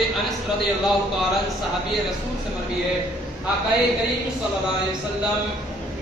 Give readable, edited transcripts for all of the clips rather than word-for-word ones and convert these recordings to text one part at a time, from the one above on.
انس رضی اللہ تعالیٰ عنہ صحابی رسول سے مروی ہے، آقا کریم صلی اللہ علیہ وسلم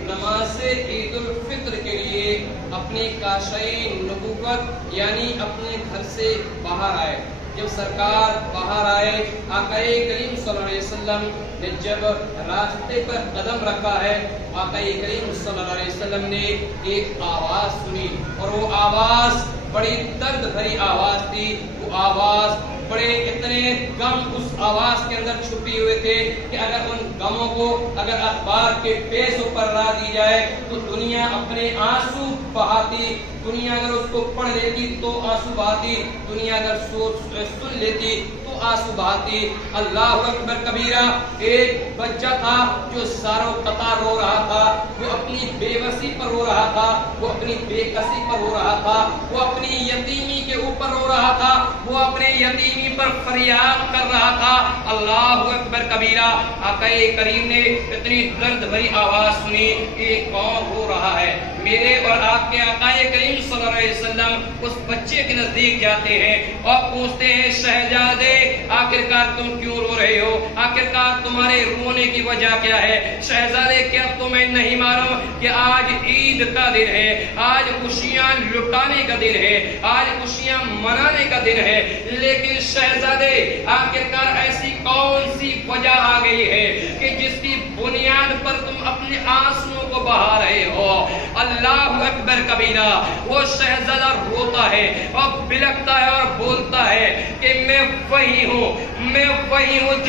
نماز عید الفطر کے لیے اپنی کاشی نبوت یعنی اپنے گھر سے باہر آئے۔ جب سرکار باہر آئے، آقا کریم صلی اللہ علیہ وسلم نے جب راستے پر قدم رکھا ہے، آقا کریم صلی اللہ علیہ وسلم نے ایک آواز سنی، اور وہ آواز بڑی درد بھری آواز تھی۔ وہ آواز بڑے اتنے غم اس آواز کے اندر چھپی ہوئے تھے کہ اگر ان غموں کو اگر اخبار کے پیجوں پر لا دی جائے تو دنیا اپنے آنسو بہاتی، دنیا اگر اس کو پڑھ لیتی تو آنسو بہاتی، دنیا اگر سن لیتی تو آنسو بہاتی۔ اللہ اکبر کبیرہ۔ ایک بچہ تھا جو ساروں قطار رو رہا تھا، وہ اپنی بے بسی پر رو رہا تھا، وہ اپنی بے کسی پر رو رہا تھا، وہ اپنی یتیمی کے اوپر رو رہا تھا، وہ اپنے یتیمی پر فریاد کر رہا تھا۔ اللہ اکبر کبیرہ۔ آقا کریم نے اتنی درد بھری آواز سنی، ایک کون رو رہا ہے؟ میرے اور آپ کے آقا کریم صلی اللہ علیہ وسلم اس بچے کے نزدیک جاتے ہیں اور پوچھتے ہیں، شہزادے آخرکار تم کیوں رو رہے ہو؟ آخرکار تمہارے رونے کی وجہ کیا ہے؟ شہزادے کیا تمہیں نہیں معلوم کہ آج عید کا دن ہے، آج خوشیاں لٹانے کا دن ہے، آج خوشیاں منانے کا دن ہے؟ لیکن شہزادے آخرکار ایسی کون سی وجہ آ گئی ہے کہ جس کی بنیاد پر تم اپنے آنسوؤں کو بہا رہے ہو؟ اللہ اکبر کبیرہ۔ وہ شہزادہ روتا ہے اور بلکتا ہے اور بولتا ہے کہ میں وہی ہوں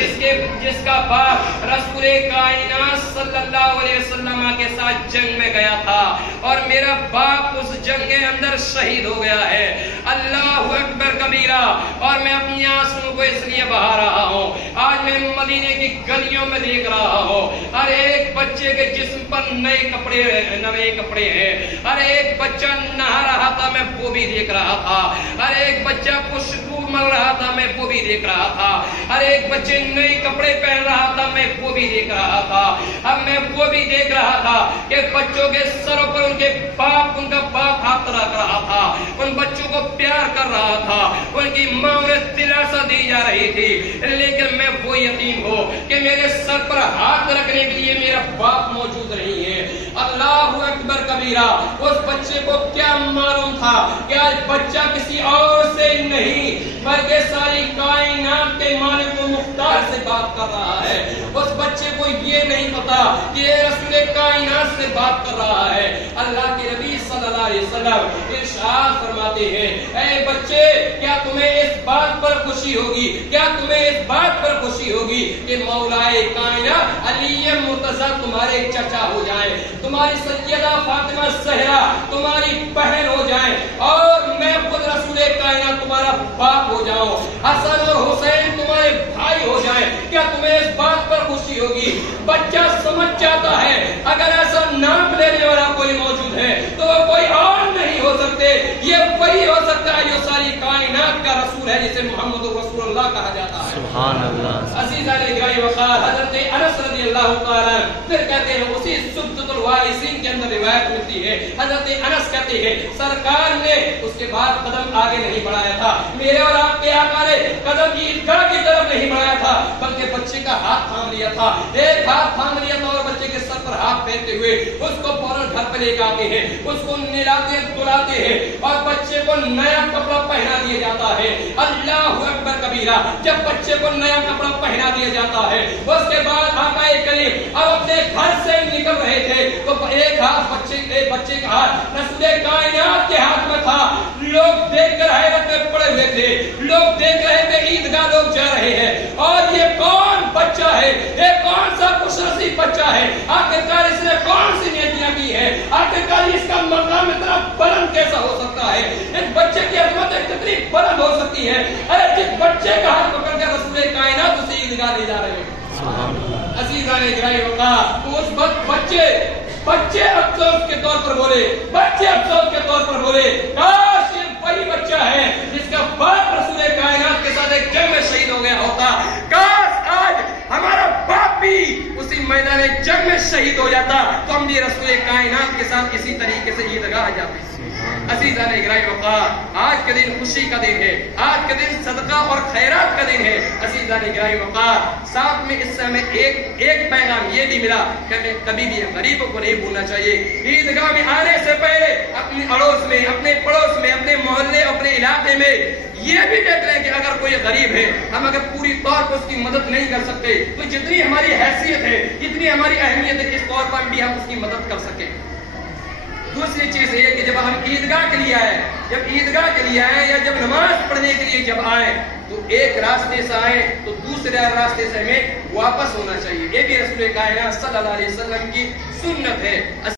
جس کا باپ رسول کائنات صلی اللہ علیہ وسلم کے ساتھ جنگ میں گیا تھا، اور میرا باپ اس جنگ کے اندر شہید ہو گیا ہے۔ اللہ اکبر کبیرہ۔ اور میں اپنی آنسوؤں کو اس لیے بہا رہا ہوں۔ آج میں مدینے کی گلیوں میں دیکھ رہا ہوں، ہر ایک بچے کے جسم پر نئے کپڑے ہیں، ہر ایک بچہ نہا رہا تھا، میں وہ بھی دیکھ رہا تھا، ہر ایک بچہ خوشبو مل رہا تھا، میں وہ بھی دیکھ رہا تھا، ہر ایک بچے نئے کپڑے پہن رہا تھا، میں وہ بھی دیکھ رہا تھا۔ اب میں وہ بھی دیکھ رہا تھا کہ بچوں کے سروں پر ان کا باپ ہاتھ رکھ رہا تھا، ان بچوں کو پیار کر رہا تھا، ان کی ماں انہیں دلاسا دی جا رہی تھی۔ لیکن میں وہ یتیم ہوں کہ میرے سر پر ہاتھ رکھنے کے لیے میرا باپ موجود نہیں ہے۔ اللہ اکبر کبیرہ۔ اس بچے کو کیا معلوم تھا کہ آج بچہ کسی اور سے نہیں بلکہ ساری کائنات کے مالک و مختار سے بات کر رہا ہے۔ اس بچے کو یہ نہیں پتا کہ یہ رسول کائنات سے بات کر رہا ہے۔ اللہ کے نبی صلی اللہ علیہ وسلم ارشاد فرماتے ہیں، اے بچے کیا تمہیں اس بات پر خوشی ہوگی، کیا تمہیں اس بات پر خوشی ہوگی کہ مولا کائنات علی مرتضیٰ تمہارے چچا ہو جائیں، تمہاری سیدہ فاطمہ زہرا تمہاری بہن ہو جائیں، اور میں خود رسول کائنات تمہارا باپ ہو جاؤں، حسن اور حسین تمہارے بھائی ہو جائیں؟ کیا تمہیں اس بات پر خوشی ہوگی؟ بچہ سمجھ جاتا ہے اگر ایسا نام لینے والا کوئی موجود ہے تو وہ کوئی اور نہیں ہو سکتے، یہ وہی ہو سکتا ہے جو ساری کائنات کا رسول ہے، جسے محمد رسول اللہ کہا جاتا ہے۔ سبحان اللہ۔ عزیزان گرامی وقار حضرت انس رضی اللہ تعالیٰ پھر کہتے ہیں، اسی سبتۃ الوارثین کے اندر روایت ملتی ہے، حضرت انس کہتے ہیں سرکار نے اس کے بعد قدم آگے نہیں بڑھایا تھا، میرے اور آپ کے آقا نے قدم عیدگاہ کی طرف نہیں بڑھایا تھا، بلکہ بچے کا ہاتھ تھام لیا تھا، ایک ہاتھ تھام لیا تھا اور بچے کے سر پر ہاتھ پھیرتے ہوئے اس کو فوراً گھر پہ لے کے آتے ہیں، اس کو نہلاتے دھلاتے ہیں اور بچے کو نیا کپڑا پہنا دیا جاتا ہے۔ اللہ اکبر کبیرہ۔ جب بچے کو نیا کپڑا پہنا دیا جاتا ہے، اس کے بعد آقا کریم اب اپنے گھر سے نکل رہے تھے تو ایک ہاتھ بچے کا ہاتھ رسول کائنات کے ہاتھ میں تھا۔ لوگ دیکھ کر حیرت میں پڑے ہوئے تھے، لوگ دیکھ رہے تھے عیدگاہ لوگ جا رہے ہیں، اور یہ کون بچہ ہے، یہ کون سا خوش نصیب بچہ ہے؟ آخرکار اس نے کون سی نیکیاں کی ہے؟ آخرکار اس کا مقام اتنا بلند کیسا ہو سکتا ہے؟ اس بچے کی عظمت کتنی بلند ہو سکتی ہے؟ ارے جس بچے کا ہاتھ پکڑ کے رسول کائنات اسے عیدگاہ لے جا رہے ہیں۔ عزیزان گرامی وقار، تو اس وقت بچے افسوس کے طور پر بولے، کاش یہ وہی بچہ ہے جس کا باپ رسول کائنات کے ساتھ ایک جنگ میں شہید ہو گیا ہوتا، کاش آج ہمارا باپ بھی اسی میدان جنگ میں شہید ہو جاتا تو ہم بھی رسول کائنات کے ساتھ کسی طریقے سے عیدگاہ جاتے۔ عزیزان گرامی وقار، آج کا دن خوشی کا دن ہے، آج کا دن صدقہ اور خیرات کا دن ہے عزیزان گرامی وقار۔ ساتھ میں اس سے ہمیں ایک پیغام یہ بھی ملا کہ ہمیں کبھی بھی غریبوں کو نہیں بھولنا چاہیے۔ عیدگاہ میں آنے سے پہلے اپنے اڑوس میں، اپنے پڑوس میں، اپنے محلے، اپنے علاقے میں یہ بھی دیکھ لیں کہ اگر کوئی غریب ہے، ہم اگر پوری طور پر اس کی مدد نہیں کر سکتے تو جتنی ہماری حیثیت ہے، جتنی ہماری اہمیت ہے، اس طور پر بھی ہم اس کی مدد کر سکیں۔ دوسری چیز یہ کہ جب ہم عیدگاہ کے لیے آئے، جب عیدگاہ کے لیے آئے یا جب نماز پڑھنے کے لیے جب آئے تو ایک راستے سے آئے تو دوسرے راستے سے ہمیں واپس ہونا چاہیے۔ یہ بھی رسول کائنات صلی اللہ علیہ وسلم کی سنت ہے۔